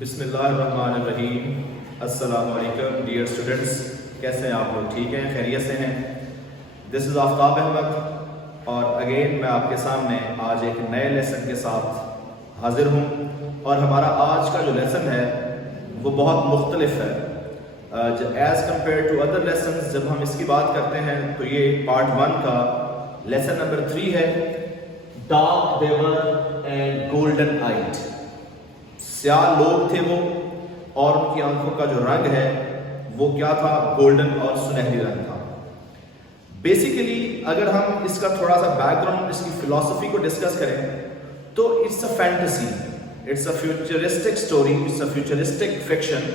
بسم اللہ الرحمن الرحیم۔ السلام علیکم ڈیئر اسٹوڈنٹس، کیسے ہیں آپ لوگ؟ ٹھیک ہیں، خیریت سے ہیں؟ دس از آفتاب احمد اور اگین میں آپ کے سامنے آج ایک نئے لیسن کے ساتھ حاضر ہوں، اور ہمارا آج کا جو لیسن ہے وہ بہت مختلف ہے as compare to other lessons. جب ہم اس کی بات کرتے ہیں تو یہ پارٹ 1 کا لیسن نمبر 3 ہے، dark they were and golden eyed. سیاہ لوگ تھے وہ، اور ان کی آنکھوں کا جو رنگ ہے وہ کیا تھا؟ گولڈن اور سنہری رنگ تھا۔ بیسیکلی اگر ہم اس کا تھوڑا سا بیک گراؤنڈ، اس کی فلسفی کو ڈسکس کریں تو it's a fantasy, it's a futuristic story, it's a futuristic fiction.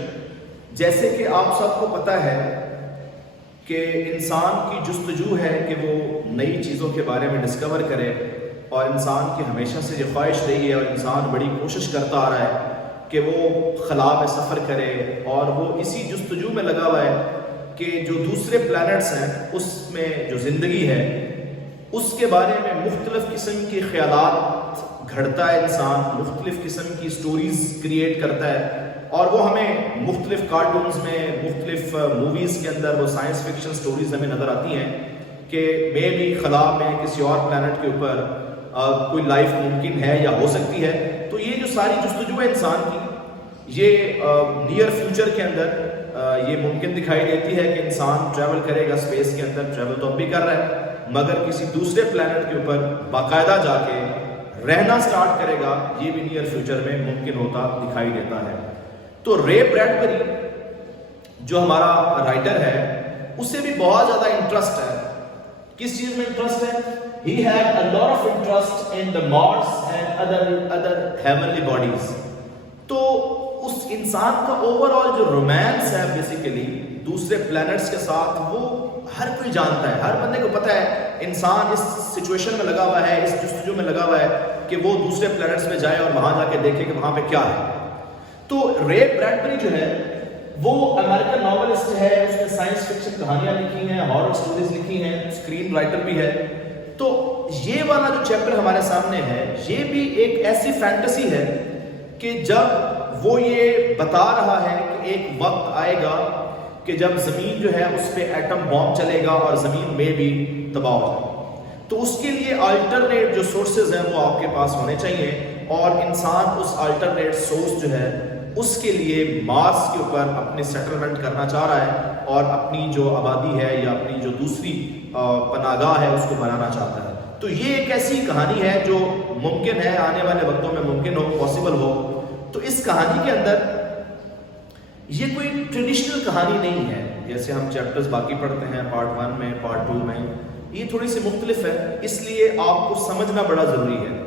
جیسے کہ آپ سب کو پتہ ہے کہ انسان کی جستجو ہے کہ وہ نئی چیزوں کے بارے میں ڈسکور کرے، اور انسان کی ہمیشہ سے یہ خواہش رہی ہے، اور انسان بڑی کوشش کرتا آ رہا ہے کہ وہ خلا میں سفر کرے، اور وہ اسی جستجو میں لگا ہوا ہے کہ جو دوسرے پلانٹس ہیں اس میں جو زندگی ہے اس کے بارے میں مختلف قسم کے خیالات گھڑتا ہے انسان، مختلف قسم کی سٹوریز کریٹ کرتا ہے، اور وہ ہمیں مختلف کارٹونز میں، مختلف موویز کے اندر وہ سائنس فکشن سٹوریز ہمیں نظر آتی ہیں کہ مے بھی خلا میں کسی اور پلانٹ کے اوپر کوئی لائف ممکن ہے یا ہو سکتی ہے۔ تو یہ جو ساری جستجو ہے انسان کی، یہ نیئر فیوچر کے اندر یہ ممکن دکھائی دیتی ہے کہ انسان ٹریول کرے گا اسپیس کے اندر، ٹریول تو اب بھی کر رہا ہے، مگر کسی دوسرے پلانٹ کے اوپر باقاعدہ جا کے رہنا سٹارٹ کرے گا، یہ بھی نیئر فیوچر میں ممکن ہوتا دکھائی دیتا ہے۔ تو رے بریڈبری جو ہمارا رائٹر ہے اسے بھی بہت زیادہ انٹرسٹ ہے، کس چیز میں انٹرسٹ ہے؟ He had a lot of interest in the Mars and other heavenly bodies۔ تو اس انسان کا اوور آل جو رومانس ہے بیسیکلی دوسرے پلانٹس کے ساتھ، وہ ہر کوئی جانتا ہے، ہر بندے کو پتہ ہے انسان اس سچویشن میں لگا ہوا ہے، اس جستجو میں لگا ہوا ہے کہ وہ دوسرے پلانٹس میں جائے اور وہاں جا کے دیکھے کہ وہاں پہ کیا ہے۔ تو رے بریڈبری جو ہے وہ امریکن ناولسٹ ہے، اس نے سائنس فکشن کہانیاں لکھی ہیں، ہارر سٹوریز لکھی ہیں، اسکرین رائٹر بھی ہے۔ تو یہ والا جو چیپٹر ہمارے سامنے ہے یہ بھی ایک ایسی فینٹیسی ہے کہ جب وہ یہ بتا رہا ہے کہ ایک وقت آئے گا کہ جب زمین جو ہے اس پہ ایٹم بام چلے گا اور زمین میں بھی تباہ ہو جائے، تو اس کے لیے الٹرنیٹ جو سورسز ہیں وہ آپ کے پاس ہونے چاہیے، اور انسان اس الٹرنیٹ سورس جو ہے اس کے لیے مارس کے اوپر اپنی سیٹلمنٹ کرنا چاہ رہا ہے، اور اپنی جو آبادی ہے یا اپنی جو دوسری پناہگاہ ہے اس کو بنانا چاہتا ہے۔ تو یہ ایک ایسی کہانی ہے جو ممکن ہے آنے والے وقتوں میں ممکن ہو، پاسبل ہو۔ تو اس کہانی کے اندر یہ کوئی ٹریڈیشنل کہانی نہیں ہے جیسے ہم چیپٹرز باقی پڑھتے ہیں پارٹ 1 میں، پارٹ 2 میں، یہ تھوڑی سی مختلف ہے، اس لیے آپ کو سمجھنا بڑا ضروری ہے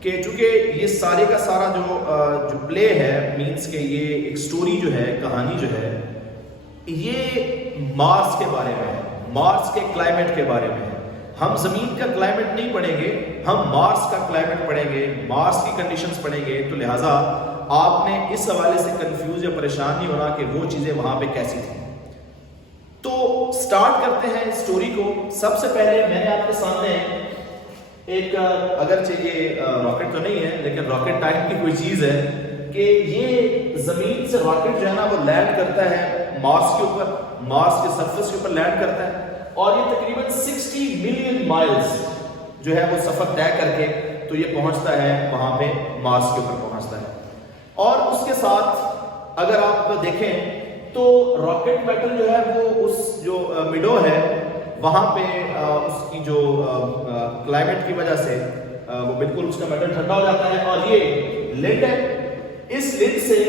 کہ چونکہ یہ سارے کا سارا جو پلے ہے، مینس کہ یہ ایک سٹوری جو ہے، کہانی جو ہے، یہ مارس کے بارے میں ہے، مارس کے کلائمیٹ کے بارے میں ہے۔ ہم زمین کا کلائمیٹ نہیں پڑھیں گے، ہم مارس کا کلائمیٹ پڑھیں گے، مارس کی کنڈیشنز پڑھیں گے، تو لہٰذا آپ نے اس حوالے سے کنفیوز یا پریشان نہیں ہونا کہ وہ چیزیں وہاں پہ کیسی تھیں۔ تو سٹارٹ کرتے ہیں اس سٹوری کو۔ سب سے پہلے میں نے آپ کے سامنے ایک، اگرچہ یہ راکٹ تو نہیں ہے لیکن راکٹ ٹائپ کی کوئی چیز ہے کہ یہ زمین سے راکٹ جو ہے نا وہ لینڈ کرتا ہے مارس کے اوپر، مارس کے سرفیس کے اوپر لینڈ کرتا ہے، اور یہ تقریباً 60 ملین مائلز جو ہے وہ سفر طے کر کے تو یہ پہنچتا ہے وہاں پہ مارس کے اوپر پہنچتا ہے۔ اور اس کے ساتھ اگر آپ دیکھیں تو راکٹ میٹل جو ہے وہ اس جو مڈو ہے وہاں پہ اس کی جو کلائمیٹ کی وجہ سے وہ بالکل اس کا میٹل ٹھنڈا ہو جاتا ہے، اور یہ لڈ ہے، اس لڈ سے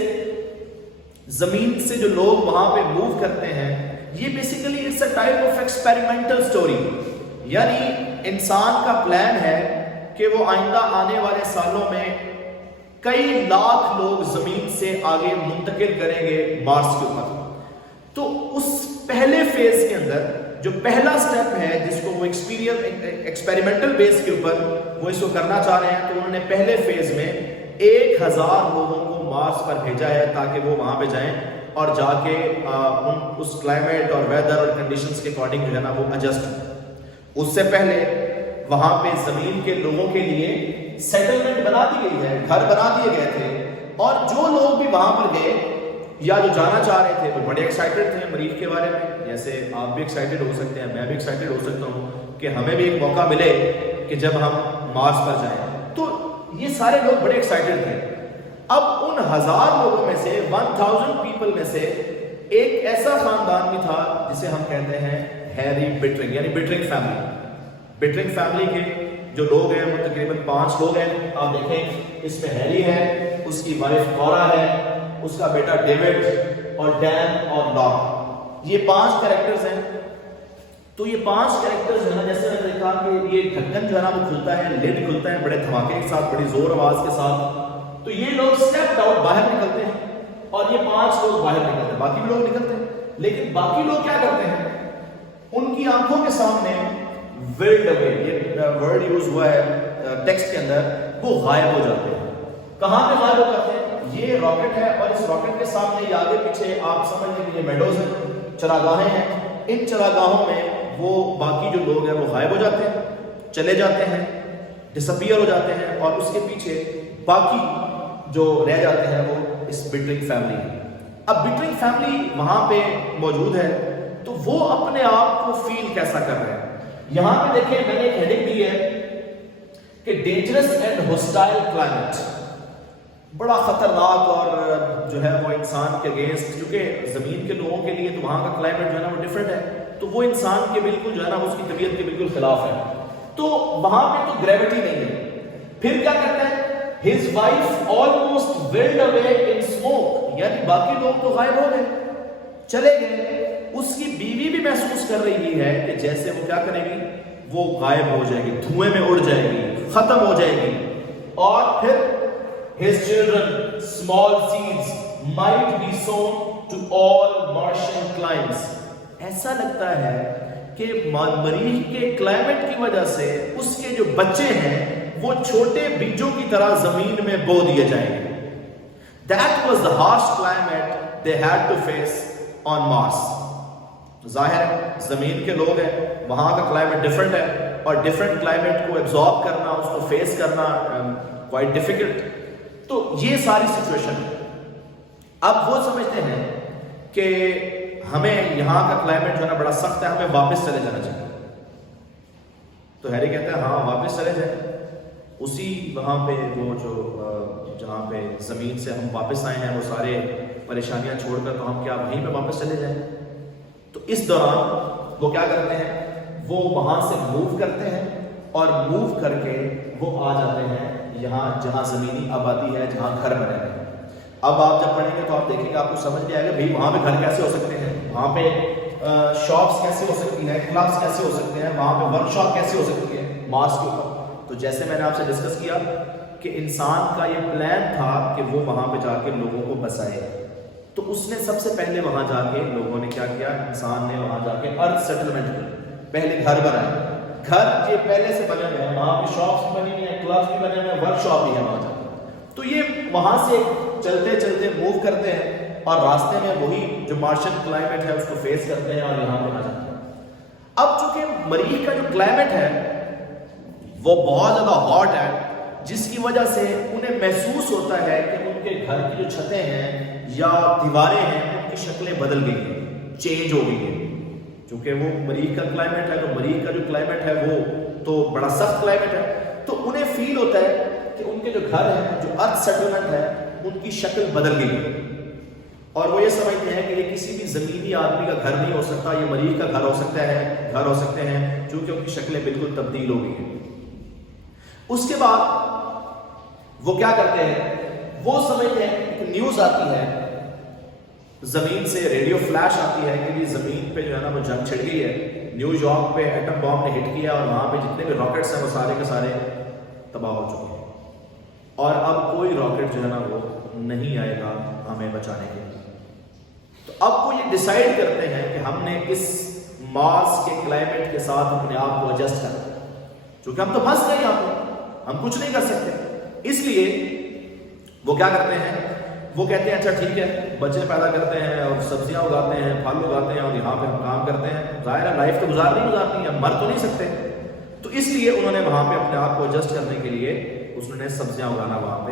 زمین سے جو لوگ وہاں پہ موو کرتے ہیں، یہ basically it's a type of experimental story, یعنی انسان کا پلان ہے کہ وہ آئندہ آنے والے سالوں میں کئی لاکھ لوگ زمین سے آگے منتقل کریں گے مارس کے اوپر۔ تو اس پہلے فیز کے اندر جو پہلا سٹیپ ہے جس کو وہ ایکسپیریمنٹل بیس کے اوپر وہ اس کو کرنا چاہ رہے ہیں، تو انہوں نے پہلے فیز میں 1000 لوگوں کو مارس پر بھیجا ہے تاکہ وہ وہاں پہ جائیں اور جا کے اس کلائمیٹ اور ویدر اور کنڈیشنز کے اکارڈنگ جو ہے نا وہ ایڈجسٹ ہو۔ اس سے پہلے وہاں پہ زمین کے لوگوں کے لیے سیٹلمنٹ بنا دی گئی ہے، گھر بنا دیے گئے تھے، اور جو لوگ بھی وہاں پر گئے یا جو جانا چاہ رہے تھے وہ بڑے ایکسائٹڈ تھے مریخ کے بارے میں. جیسے آپ بھی ایکسائٹڈ ہو سکتے ہیں, میں بھی ایکسائٹڈ ہو سکتا ہوں کہ ہمیں بھی ایک موقع ملے کہ جب ہم مارس پر جائیں. تو یہ سارے لوگ بڑے ایکسائٹڈ تھے. اب ان 1000 لوگوں میں سے 1000 پیپل میں سے ایک ایسا خاندان بھی تھا جسے ہم کہتے ہیں ہیری بٹرنگ, یعنی بٹرنگ فیملی. بٹرنگ فیملی کے جو لوگ ہیں وہ تقریباً 5 لوگ ہیں. آپ دیکھیں اس میں ہیری ہے, اس کی وائف کورا ہے, اس کا بیٹا ڈیوڈ اور ڈین اور لارا. یہ 5 کریکٹرز ہیں. تو یہ 5 کریکٹرز جو ہے جیسے میں نے دیکھا کہ یہ ڈھکن جو ہے نا وہ کھلتا ہے, لڈ کھلتا ہے بڑے دھماکے کے ساتھ, بڑی زور آواز کے ساتھ. تو یہ لوگ اسٹیپ آؤٹ باہر نکلتے ہیں اور یہ 5 لوگ باہر نکلتے ہیں, باقی بھی لوگ نکلتے ہیں. لیکن باقی لوگ کیا کرتے ہیں, ان کی آنکھوں کے سامنے ولڈ اوے, یہ ورڈ یوز ہوا ہے ٹیکسٹ کے اندر, وہ غائب ہو جاتے ہیں. کہاں پہ غائب ہو جاتے ہیں؟ یہ راکٹ ہے اور اس راکٹ کے سامنے یہ آگے پیچھے آپ سمجھ لیں کہ یہ میڈوز ہیں, چراگاہیں ہیں. ان چراگاہوں میں وہ باقی جو لوگ ہیں وہ غائب ہو جاتے ہیں, چلے جاتے ہیں, ڈسپیئر ہو جاتے ہیں, اور اس کے پیچھے باقی جو رہ جاتے ہیں وہ اس بٹرنگ فیملی. اب بٹرنگ فیملی وہاں پہ موجود ہے تو وہ اپنے آپ کو فیل کیسا کر رہے ہیں. یہاں پہ دیکھیں میں نے ایک ہیڈنگ دی ہے کہ ڈینجرس اینڈ ہوسٹائل کلائمیٹ, بڑا خطرناک اور جو ہے وہ انسان کے اگینسٹ, کیونکہ زمین کے لوگوں کے لیے تو وہاں کا کلائمیٹ جو ہے نا وہ ڈفرینٹ ہے, تو وہ انسان کے بالکل جو ہے نا اس کی طبیعت کے بالکل خلاف ہے. تو وہاں پہ تو گریوٹی نہیں ہے. پھر کیا کرتا ہے, his wife almost whirled away in smoke, یعنی باقی لوگ تو غائب ہو گئے, چلے گئے. اس کی بیوی بھی محسوس کر رہی ہے کہ جیسے وہ کیا کرے گی, وہ غائب ہو جائے گی, دھوئیں میں اڑ جائے گی, ختم ہو جائے گی. اور پھر his children small seeds might be sown to all Martian climes. ایسا لگتا ہے کہ مریخ کے کلائمیٹ کی وجہ سے اس کے جو بچے ہیں وہ چھوٹے بیجوں کی طرح زمین میں بو دیے جائیں گے. That was the harsh climate they had to face on Mars. ظاہر زمین کے لوگ ہیں, وہاں کا کلائمیٹ ڈفرینٹ ہے, اور ڈفرینٹ کلائمیٹ کو ایبزارب کرنا, اس کو فیس کرنا quite difficult. تو یہ ساری سچویشن ہے. اب وہ سمجھتے ہیں کہ ہمیں یہاں کا کلائمیٹ جو ہے نا بڑا سخت ہے, ہمیں واپس چلے جانا چاہیے. تو ہیری کہتا ہے ہاں واپس چلے جائیں, اسی وہاں پہ وہ جو جہاں پہ زمین سے ہم واپس آئے ہیں وہ سارے پریشانیاں چھوڑ کر, تو ہم کیا وہیں پہ واپس چلے جائیں. تو اس دوران وہ کیا کرتے ہیں, وہ وہاں سے موو کرتے ہیں, اور موو کر کے وہ آ جاتے ہیں یہاں جہاں زمینی آبادی ہے, جہاں گھر بنے ہیں. اب آپ جب پڑھیں گے تو آپ دیکھیں گے, آپ کو سمجھ میں آئے گا بھائی وہاں پہ گھر کیسے ہو سکتے ہیں, وہاں پہ شاپس کیسے ہو سکتی ہیں, کلبس کیسے ہو سکتے ہیں, وہاں پہ ورک شاپ کیسے ہو سکتی ہے مارس کے اوپر. تو جیسے میں نے آپ سے ڈسکس کیا کہ انسان کا یہ پلان تھا کہ وہ وہاں پہ جا کے لوگوں کو بسائے, تو اس نے سب سے پہلے وہاں جا کے لوگوں نے کیا کیا, انسان نے وہاں جا کے ارتھ سیٹلمنٹ کی, پہلے گھر بنائے. گھر یہ پہلے سے بنے ہوئے ہیں, وہاں پہ شاپس بھی بنی ہوئی ہیں, کلبس بھی بنے ہوئے ہیں, ورک شاپ بھی ہے وہاں جا کے. تو یہ وہاں سے چلتے چلتے موو کرتے ہیں, اور راستے میں وہی جو مارشن کلائمیٹ ہے اس کو فیس کرتے ہیں اور یہاں پہ آ جاتے ہیں. اب چونکہ مریخ کا جو کلائمیٹ ہے وہ بہت زیادہ ہاٹ ہے, جس کی وجہ سے انہیں محسوس ہوتا ہے کہ ان کے گھر کی جو چھتیں ہیں یا دیواریں ہیں ان کی شکلیں بدل گئی ہیں, چینج ہو گئی ہیں. چونکہ وہ مریخ کا کلائمیٹ ہے, تو مریخ کا جو کلائمیٹ ہے وہ تو بڑا سخت کلائمیٹ ہے, تو انہیں فیل ہوتا ہے کہ ان کے جو گھر ہیں, جو ارتھ سیٹلمنٹ ہے, ان کی شکل بدل گئی ہے. اور وہ یہ سمجھتے ہیں کہ یہ کسی بھی زمینی آدمی کا گھر نہیں ہو سکتا, یہ مریخ کا گھر ہو سکتا ہے, گھر ہو سکتے ہیں, چونکہ ان کی شکلیں بالکل تبدیل ہو گئی ہیں. اس کے بعد وہ کیا کرتے ہیں, وہ سمجھتے ہیں کہ نیوز آتی ہے زمین سے, ریڈیو فلیش آتی ہے کہ زمین پہ جو ہے نا وہ جنگ چھڑ گئی ہے, نیو یارک پہ ایٹم بام نے ہٹ کیا, اور وہاں پہ جتنے بھی راکٹس ہیں وہ سارے کے سارے تباہ ہو چکے ہیں, اور اب کوئی راکٹ جو ہے نا وہ نہیں آئے گا ہمیں بچانے کے لیے. تو اب وہ یہ ڈیسائیڈ کرتے ہیں کہ ہم نے اس مارس کے کلائمیٹ کے ساتھ اپنے آپ کو ایڈجسٹ کرنا, چونکہ ہم تو پھنس گئے یہاں پہ, ہم کچھ نہیں کر سکتے. اس لیے وہ کیا کرتے ہیں, وہ کہتے ہیں اچھا ٹھیک ہے, بچے پیدا کرتے ہیں اور سبزیاں اگاتے ہیں, پھل اگاتے ہیں, اور یہاں پہ ہم کام کرتے ہیں. ظاہر ہے لائف تو گزارنی ہے, مر تو نہیں سکتے. تو اس لیے انہوں نے وہاں پہ اپنے آپ کو ایڈجسٹ کرنے کے لیے اس نے سبزیاں اگانا وہاں پہ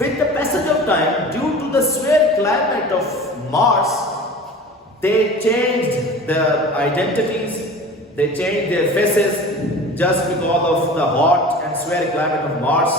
With the passage of time, due to the severe climate of Mars, they changed their identities, they changed their faces just because of the hot and severe climate of Mars.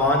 5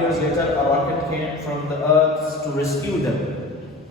years later a rocket came from the earth to rescue them.